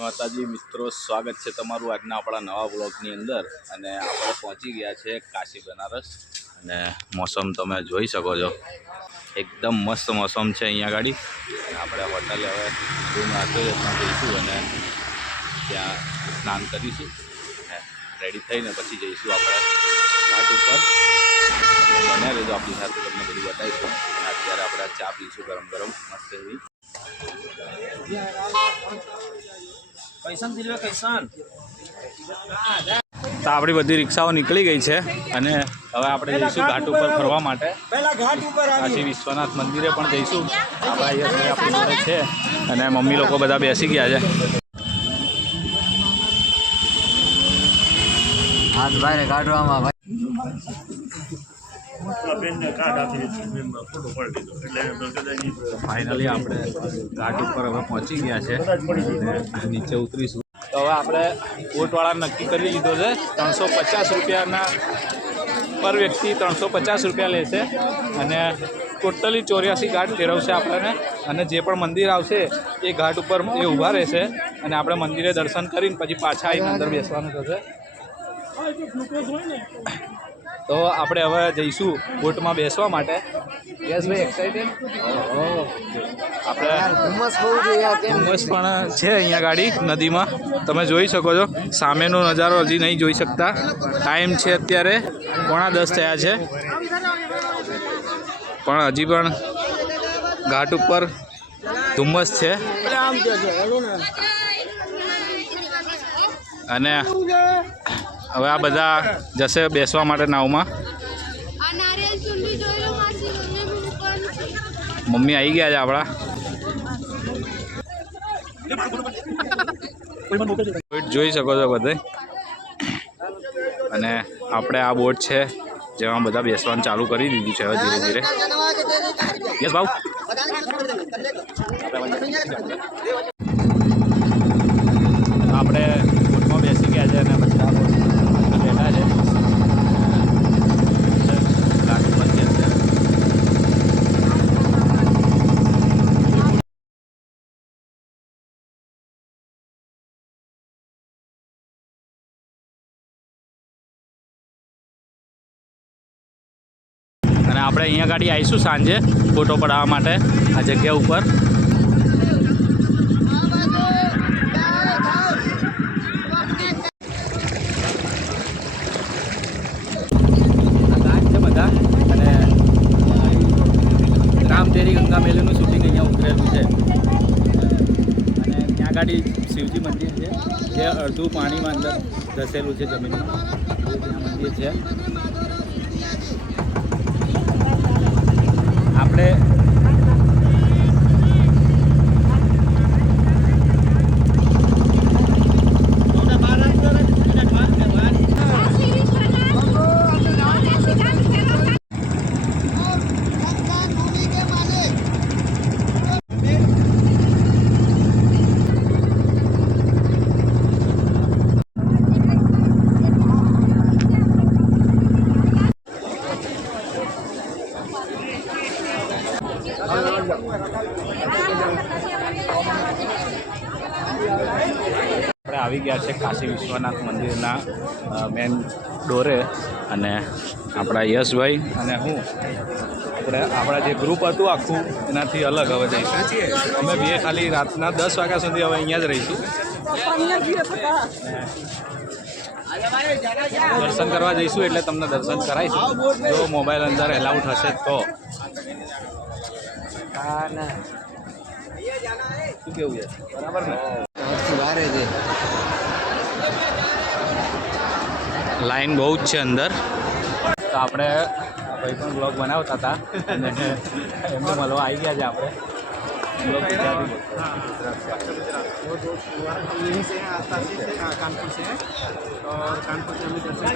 માતાજી મિત્રો, સ્વાગત છે તમારું આજના આપણા નવા બ્લોગની અંદર। અને આપણે પહોંચી ગયા છે કાશી બનારસ અને મોસમ તમે જોઈ શકો છો, એકદમ મસ્ત મોસમ છે અહીંયા ગાડી। આપણે હોટલે હવે રૂમ રાખ્યો છે, ત્યાં જઈશું અને ત્યાં સ્નાન કરીશું અને રેડી થઈને પછી જઈશું આપણે ઘાટ ઉપર। બન્યા રહેજો આપણી સાથે, તમને બધું બતાવીશું। અને અત્યારે આપણે ચા પીશું ગરમ ગરમ મસ્ત એવી। તો આપણી બધી રિક્ષાઓ નીકળી ગઈ છે અને હવે આપણે જઈશું ઘાટ ઉપર ફરવા માટે। કાશી વિશ્વનાથ મંદિરે પણ જઈશું। આપણા યશભાઈ આપણી જોડે છે અને મમ્મી લોકો બધા બેસી ગયા છે। હાથ ભાઈ કાઢવામાં ફાઇનલી આપણે ઘાટ ઉપર હવે પહોંચી ગયા છે અને નીચે ઉતરીશું। તો હવે આપણે બોટવાળા નક્કી કરી લીધો છે, 350 રૂપિયાના પર વ્યક્તિ 350 રૂપિયા લેશે અને ટોટલી 84 ઘાટ ફેરવશે આપણને। અને જે પણ મંદિર આવશે એ ઘાટ ઉપર એ ઊભા રહેશે અને આપણે મંદિરે દર્શન કરીને પછી પાછા આવીને અંદર બેસવાનું થશે। તો આપણે હવે જઈશું બોટમાં બેસવા માટે। યશભાઈ એક્સાઇટેડ? આપણે ધુમ્મસ પણ છે અહીંયા ગાડી નદીમાં, તમે જોઈ શકો છો। સામેનો નજારો હજી નહીં જોઈ શકતા, ટાઈમ છે અત્યારે 9:45 થયા છે, પણ હજી પણ ઘાટ ઉપર ધુમ્મસ છે। અને હવે આ બધા જશે બેસવા માટે નાવમાં। મમ્મી આવી ગયા છે આપણા, જોઈ શકો છો બધે। અને આપણે આ બોટ છે જેમાં બધા બેસવાનું ચાલુ કરી દીધું છે હવે ધીરે ધીરે। યસ ભાવ આપણે બોટમાં બેસી ગયા છે અને બધા બેઠા છે ઘાટ ઉપર છે અત્યારે। અને આપણે અહીંયા ગાડી આવીશું સાંજે ફોટો પડાવવા માટે આ જગ્યા ઉપર। બધા અને રામદેરી ગંગા મેલીનું શૂટિંગ અહીંયા ઉતરેલું છે અને ત્યાં ગાડી શિવજી મંદિર છે જે અડધું પાણીમાં અંદર ધસેલું છે જમીનમાં, ત્યાં મંદિર છે। આપણે આવી ગયા છે કાશી વિશ્વનાથ મંદિરના મેન ડોરે અને આપણા યશભાઈ અને હું આપણા જે ગ્રુપ હતું આખું એનાથી અલગ હવે જઈશું। અમે બે ખાલી રાતના 10 વાગ્યા સુધી હવે અહીંયા જ રહીશું। દર્શન કરવા જઈશું એટલે તમને દર્શન કરાવીશું, જો મોબાઈલ અંદર એલાઉડ હશે તો। શું કેવું છે, બરાબર ને? લાઈન બહુ જ છે અંદર। તો આપણે ભાઈ પણ બ્લોગ બનાવતા હતા અને એમને મળવા આવી ગયા છે આપણે। બ્લોગ यहीं से हैं, आसपास से कानपुर से हैं और कानपुर से हमें दर्शन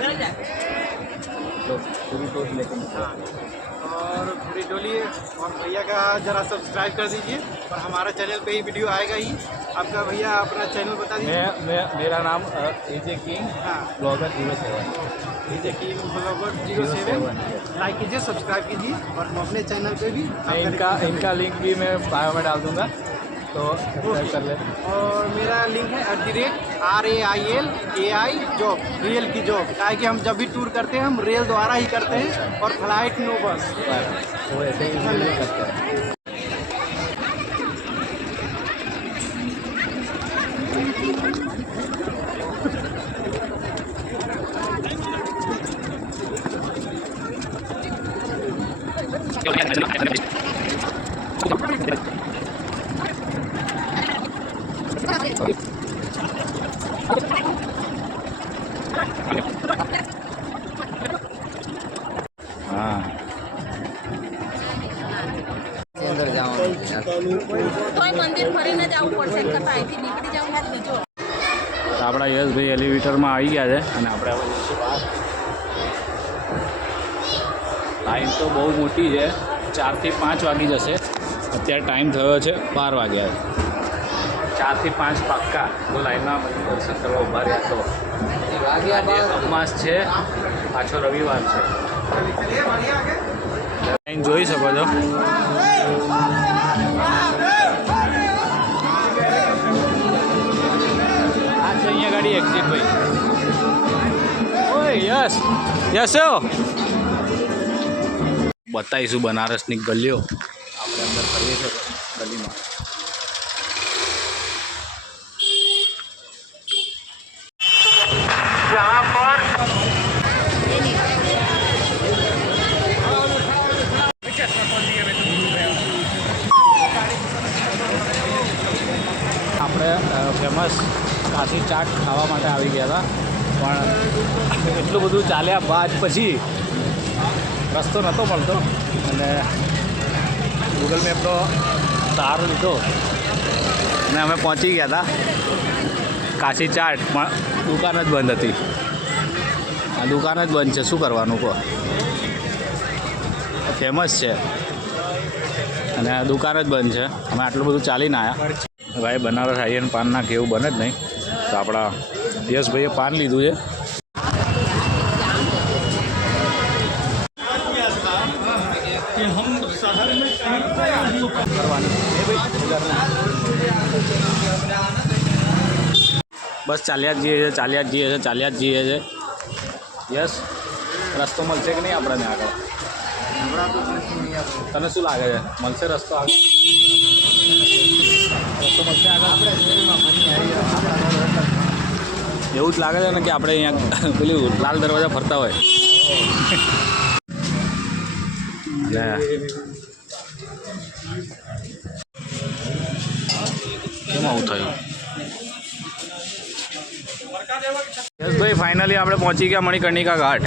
पूरी टोली लेकिन और पूरी डोली और भैया का ज़रा सब्सक्राइब कर दीजिए और हमारा चैनल पे ही वीडियो आएगा ही। आपका भैया अपना चैनल बता दीजिए। मेरा नाम एजे किंग ब्लॉगर 07। एजे किंग ब्लॉगर 07 लाइक कीजिए, सब्सक्राइब कीजिए और हम अपने चैनल पे भी इनका लिंक भी मैं बायो में डाल दूँगा। तो सब्सक्राइब कर ले। और मेरा लिंक है @RAIL जॉब, रियल की जॉब। क्या कि हम जब भी टूर करते हैं हम रेल द्वारा ही करते हैं और फ्लाइट नो बस। वो ऐसे ही वीडियो करते हैं। હા અંદર જવાનું છે. તોય મંદિર ફરીને જવું પડશે એક કરતા અહીંથી નીકળી જવું ને બીજો તો આપણા યશભાઈ એલિવેટરમાં આવી ગયા છે અને આપણે હવે જઈશું બહાર. લાઈન તો બહુ મોટી છે, 4 થી 5 વાગી જશે. અત્યારે ટાઈમ થયો છે 12 વાગ્યા. 4 થી 5 પાક્કા તો લાઈનમાં દર્શન કરવા ઊભા રહ્યા. તો આજે અમાસ છે, પાછો રવિવાર છે. લાઈન જોઈ શકો છો. આ છે અહીંયા ગાડી એક્ઝિટ ભાઈ. ઓય યસ યસ બતાવીશું બનારસની ગલીઓ. આપણે અંદર ફરીએ છીએ ગલીમાં. આપણે ફેમસ કાશી ચાટ ખાવા માટે આવી ગયા હતા, પણ એટલું બધું ચાલ્યા બાદ પછી રસ્તો નહોતો મળતો અને ગૂગલ મેપનો સહારો લીધો અને અમે પહોંચી ગયા હતા કાશી ચાટ, પણ દુકાન જ બંધ હતી. આ દુકાન જ બંધ છે, શું કરવાનું કહો. ફેમસ છે અને આ દુકાન જ બંધ છે. અમે આટલું બધું ચાલીને આવ્યા. ભાઈ બનારસ આઈયન પાન ના કેવું બને જ નહીં. તો આપણા યશભાઈએ પાન લીધું છે. બસ ચાલ્યા જ જઈએ છે, ચાલ્યા જ જઈએ છે, ચાલ્યા જ જઈએ છે. યસ રસ્તો મળશે કે નહીં આપણને આગળ? તને શું લાગે છે, મળશે રસ્તો આગળ? રસ્તો મળશે આગળ? એવું જ લાગે છે ને કે આપણે અહીંયા પેલું લાલ દરવાજા ફરતા હોય. કેમ આવું થયું? યસ ભાઈ ફાઇનલી આપણે પહોંચી ગયા મણિકર્ણિકા ઘાટ.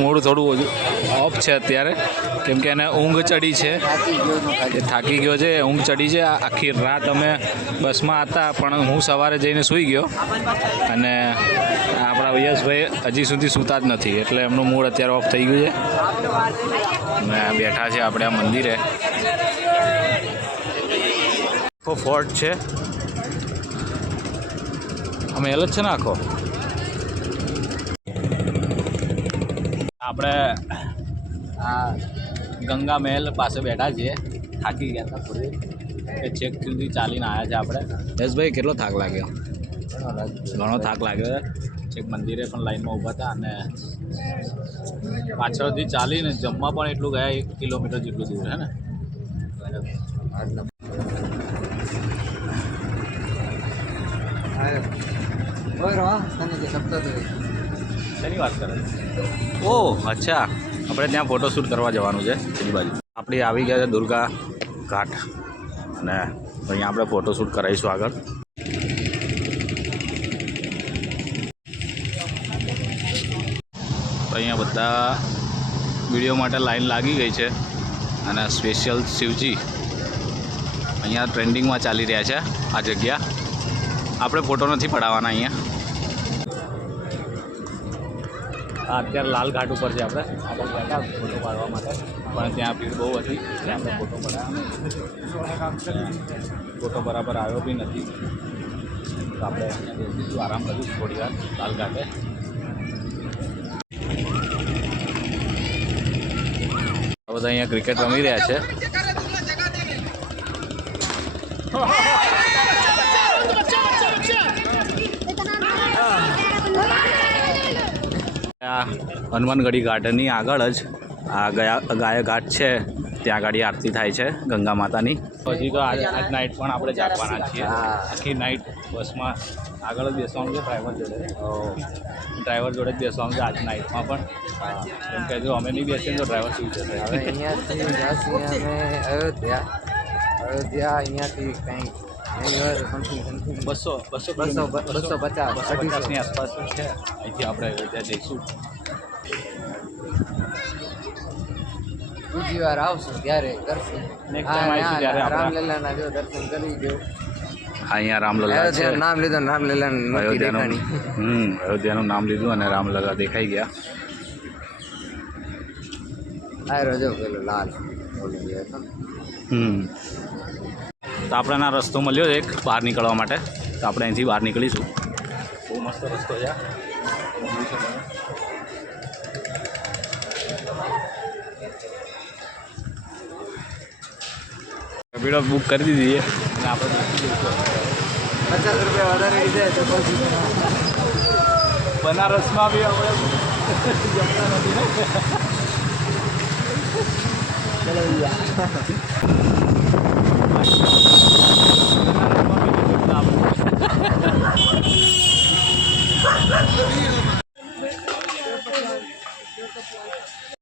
મોડું થોડું ઓછું ઓફ છે અત્યારે, કેમ કે એને ઊંઘ ચડી છે. એ થાકી ગયો છે, ઊંઘ ચડી છે. આખી રાત અમે બસમાં હતા, પણ હું સવારે જઈને સૂઈ ગયો અને આપણા યશભાઈ હજી સુધી સૂતા જ નથી, એટલે એમનું મૂડ અત્યારે ઓફ થઈ ગયું છે. અને બેઠા છે આપણે આ મંદિરે. આખો ફોર્ટ છે, આ મહેલ જ છે ને આખો. આપણે આ ગંગા મહેલ પાસે બેઠા છીએ. થાકી ગયા હતા થોડી, કે છેક સુધી ચાલીને આવ્યા છે આપણે. યશભાઈ કેટલો થાક લાગ્યો? ઘણો થાક લાગ્યો છે. છેક મંદિરે પણ લાઈનમાં ઊભા હતા અને પાછળથી ચાલીને જમવા પણ એટલું ગયા, 1 કિલોમીટર જેટલું દૂર છે ને. શેની વાત કરે? ઓહ અચ્છા, આપણે ત્યાં ફોટોશૂટ કરવા જવાનું છે બીજી બાજુ. આપણી આવી ગયા છે દુર્ગા ઘાટ અને અહીંયા આપણે ફોટોશૂટ કરાવીશું આગળ. તો અહીંયા બધા વિડીયો માટે લાઈન લાગી ગઈ છે અને સ્પેશિયલ શિવજી અહીંયા ટ્રેન્ડિંગમાં ચાલી રહ્યા છે. આ જગ્યા આપણે ફોટો નથી પડાવવાના અહીંયા. અત્યારે લાલ ઘાટ ઉપર છે. આપણે આગળ બેઠા ફોટો પાડવા માટે, પણ ત્યાં ભીડ બહુ હતી એટલે આપણે ફોટો પડાવ્યા. ફોટો બરાબર આવ્યો બી નથી. તો આપણે અહીંયા બેસીશું, આરામ કરીશું થોડી વાર લાલ ઘાટે. બધા અહીંયા ક્રિકેટ રમી રહ્યા છે. આ હનુમાનગઢી ગાર્ડનની આગળ જ આ ગાય ઘાટ છે, ત્યાં આગળ આરતી થાય છે ગંગા માતાની. હજી તો આજ નાઇટ પણ આપણે જાગવાના છીએ. આખી નાઇટ બસમાં આગળ જ બેસવાનું છે ડ્રાઈવર જોડે. ડ્રાઈવર જોડે જ બેસવાનું છે આજ નાઇટમાં પણ. કેમ કે જો અમે નહીં બેસીએ તો ડ્રાઈવર શું જશે. હવે અહીંયાથી જઈશું અમે અયોધ્યા. અહીંયાથી કંઈક સમથિંગ 250ની આસપાસ છે. અહીંથી આપણે અયોધ્યા જઈશું. બીજી વાર આવશું ત્યારે કરશું. Next time આવીશું ત્યારે આપણે- રામલીલાના જો દર્શન કરી દો. અહીંયા રામલલા છે. અયોધ્યાનું નામ લીધું ને રામલીલાની મૂર્તિ દેખાણી. અયોધ્યાનું નામ લીધું અને રામલલા દેખાઈ ગયા. આયરો જો પેલો લાલ ઓલો જે હતો ને. તો આપણે આ રસ્તો મળ્યો એક બહાર નીકળવા માટે. તો આપણે અહીંથી બહાર નીકળીશું. બહુ મસ્ત રસ્તો છે. રેપિડો બુક કરી દીધી છે અને આપણે બેસી જઈશું. 50 રૂપિયા વધારે લીધે તો પછી બનારસમાં બી આપણે જમતા નથી ને.